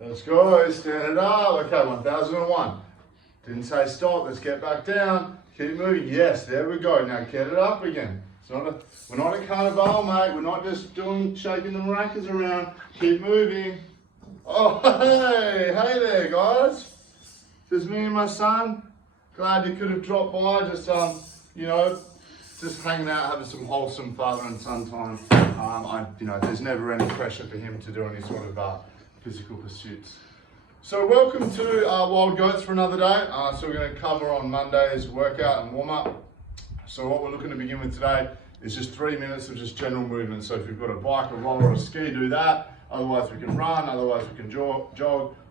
Let's go, stand it up. Okay, 1001. Didn't say stop, let's get back down. Keep moving, yes, there we go. Now get it up again. We're not a carnival, mate. We're not just shaking the maracas around. Keep moving. Oh, hey there, guys. Just me and my son. Glad you could have dropped by, just hanging out, having some wholesome father and son time. There's never any pressure for him to do any sort of physical pursuits. So welcome to Wild Goats for another day. So we're going to cover on Monday's workout and warm up. So what we're looking to begin with today is just 3 minutes of just general movement. So if you've got a bike, a roller, or a ski, do that. Otherwise we can run, otherwise we can jog,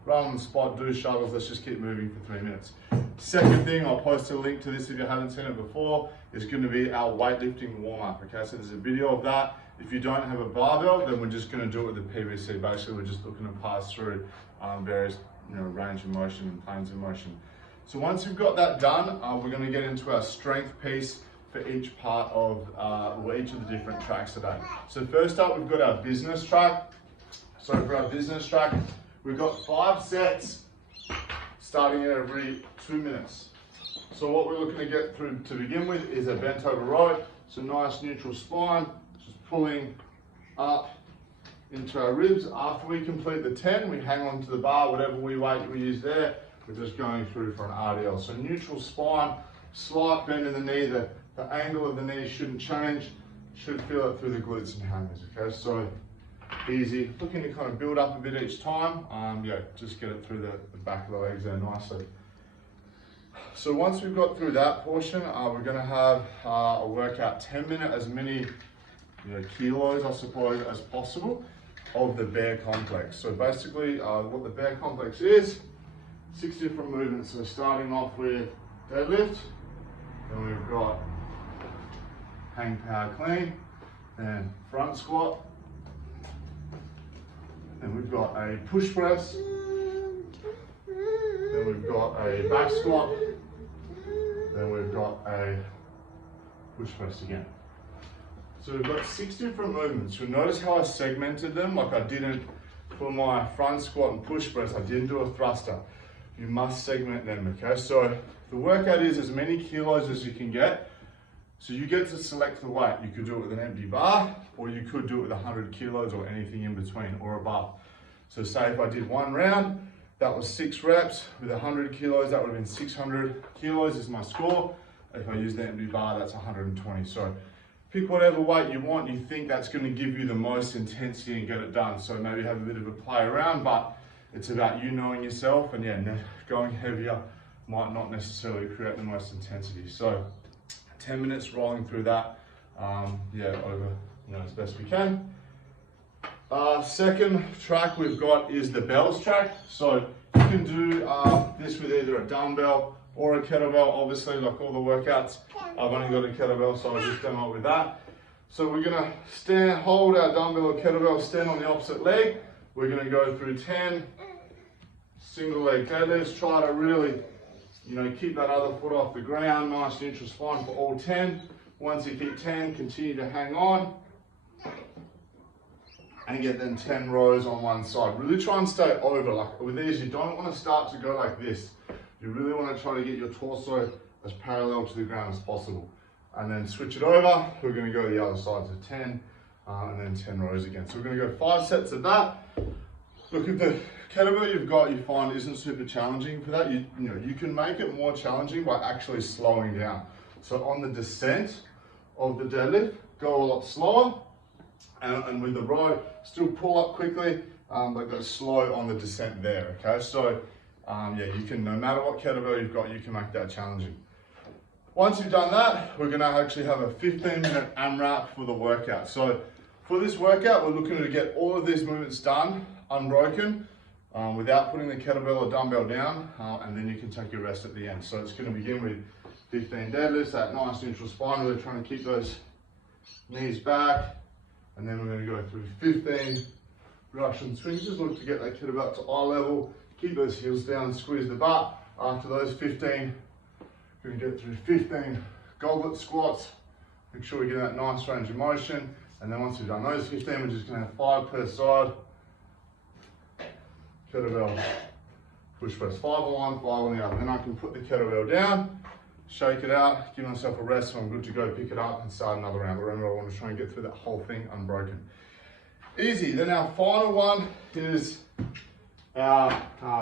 run on the spot, do shuttles. Let's just keep moving for 3 minutes. Second thing, I'll post a link to this if you haven't seen it before, is going to be our weightlifting warm up. Okay, so there's a video of that. If you don't have a barbell, then we're just going to do it with the PVC. Basically, we're just looking to pass through various range of motion and planes of motion. So once you've got that done, we're going to get into our strength piece for each part of, each of the different tracks today. So first up, we've got our business track. So for our business track, we've got 5 sets starting at every 2 minutes. So what we're looking to get through to begin with is a bent over row. So nice neutral spine, just pulling up into our ribs. After we complete the 10, we hang on to the bar, whatever weight we use there, we're just going through for an RDL. So neutral spine, slight bend in the knee, the angle of the knee shouldn't change, should feel it through the glutes and hammers, okay? So easy, looking to kind of build up a bit each time, just get it through the back of the legs there nicely. So once we've got through that portion, we're going to have a workout 10 minute, as many kilos, I suppose, as possible of the bear complex. So basically what the bear complex is, 6 different movements. So starting off with deadlift, then we've got hang power clean, then front squat, then we've got a push press, then we've got a back squat, then we've got a push press again. So we've got 6 different movements. You'll notice how I segmented them, like I didn't, for my front squat and push press, I didn't do a thruster. You must segment them, okay? So the workout is as many kilos as you can get. So you get to select the weight. You could do it with an empty bar, or you could do it with 100 kilos or anything in between or above. So say if I did 1 round, that was 6 reps with 100 kilos, that would have been 600 kilos is my score. If I use the empty bar, that's 120. So pick whatever weight you want, you think that's going to give you the most intensity and get it done. So maybe have a bit of a play around, but it's about you knowing yourself, and going heavier might not necessarily create the most intensity. So 10 minutes rolling through that, over as best we can. Second track we've got is the bells track. So you can do this with either a dumbbell or a kettlebell. Obviously, like all the workouts, I've only got a kettlebell, so I'll just demo it with that. So we're gonna hold our dumbbell or kettlebell, stand on the opposite leg. We're gonna go through 10 single leg deadlifts. Try to really, keep that other foot off the ground. Nice neutral spine for all 10. Once you keep 10, continue to hang on and get then 10 rows on one side. Really try and stay over. Like with these, you don't want to start to go like this. You really want to try to get your torso as parallel to the ground as possible. And then switch it over. We're going to go to the other side to 10 and then 10 rows again. So we're going to go 5 sets of that. Look, if the kettlebell you've got you find isn't super challenging for that, you can make it more challenging by actually slowing down. So on the descent of the deadlift, go a lot slower, and with the row, still pull up quickly, but go slow on the descent there, okay? So you can, no matter what kettlebell you've got, you can make that challenging. Once you've done that, we're gonna actually have a 15-minute AMRAP for the workout. So for this workout, we're looking to get all of these movements done, unbroken, without putting the kettlebell or dumbbell down, and then you can take your rest at the end. So it's gonna begin with 15 deadlifts, that nice neutral spine, really trying to keep those knees back, and then we're gonna go through 15 Russian swings. Just look to get that kettlebell to eye level, keep those heels down, squeeze the butt. After those 15, we're gonna get through 15 goblet squats. Make sure we get that nice range of motion. And then once we've done those 15, we're just gonna have 5 per side. kettlebell push press. 5 on one, 5 on the other. Then I can put the kettlebell down, shake it out, give myself a rest, so I'm good to go, pick it up and start another round. But remember, I want to try and get through that whole thing unbroken. Easy. Then our final one is our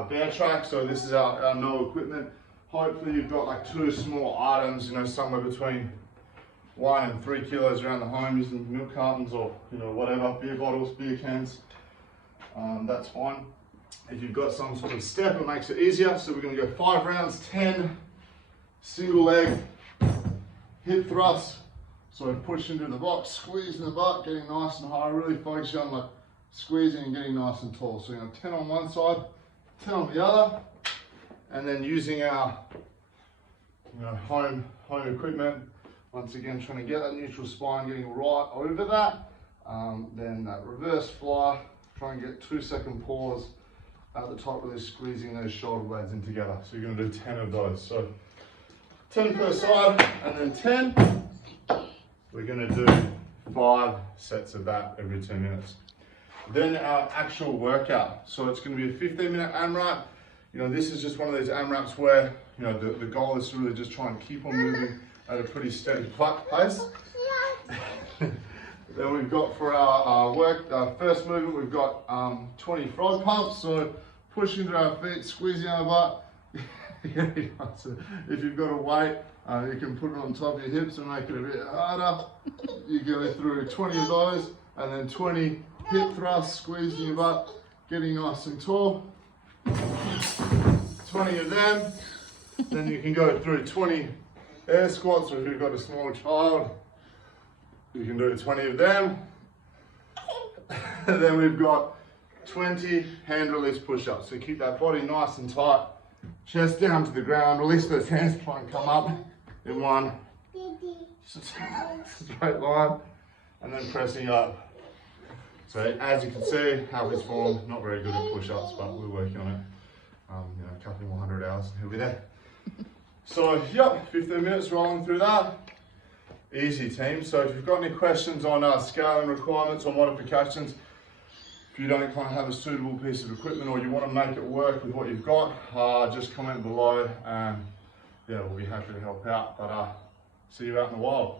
bear track. So this is our no equipment. Hopefully you've got like 2 small items, you know, somewhere between 1 and 3 kilos around the home, using milk cartons or, you know, whatever, beer bottles, beer cans. That's fine. If you've got some sort of step, it makes it easier. So we're going to go 5 rounds, 10 single leg hip thrusts. So push into the box, squeeze in the butt, getting nice and high, really focusing on like squeezing and getting nice and tall. So you're going to 10 on one side, 10 on the other, and then using our home equipment. Once again, trying to get that neutral spine, getting right over that. Then that reverse fly, try and get 2-second pause at the top, really squeezing those shoulder blades in together. So you're going to do 10 of those. So 10 per side, and then 10. We're going to do 5 sets of that every 2 minutes. Then our actual workout. So it's going to be a 15-minute AMRAP. You know, this is just one of those AMRAPs where, you know, the goal is to really just try and keep on moving at a pretty steady pace. Then we've got for our first movement, we've got 20 frog pumps. So pushing through our feet, squeezing our butt. So if you've got a weight, you can put it on top of your hips and make it a bit harder. You go through 20 of those, and then 20 hip thrusts, squeezing your butt, getting nice and tall. 20 of them. Then you can go through 20 air squats, or if you've got a small child, you can do 20 of them. And then we've got 20 hand release push-ups. So keep that body nice and tight, chest down to the ground, release those hands, try and come up in one straight line, and then pressing up. So as you can see, how it's formed, not very good at push-ups, but we're working on it. You know, a couple more 100 hours and he'll be there. So yep, 15 minutes rolling through that. Easy, team. So if you've got any questions on scaling requirements or modifications, if you don't kind of have a suitable piece of equipment or you want to make it work with what you've got, just comment below and yeah, we'll be happy to help out. But see you out in the wild.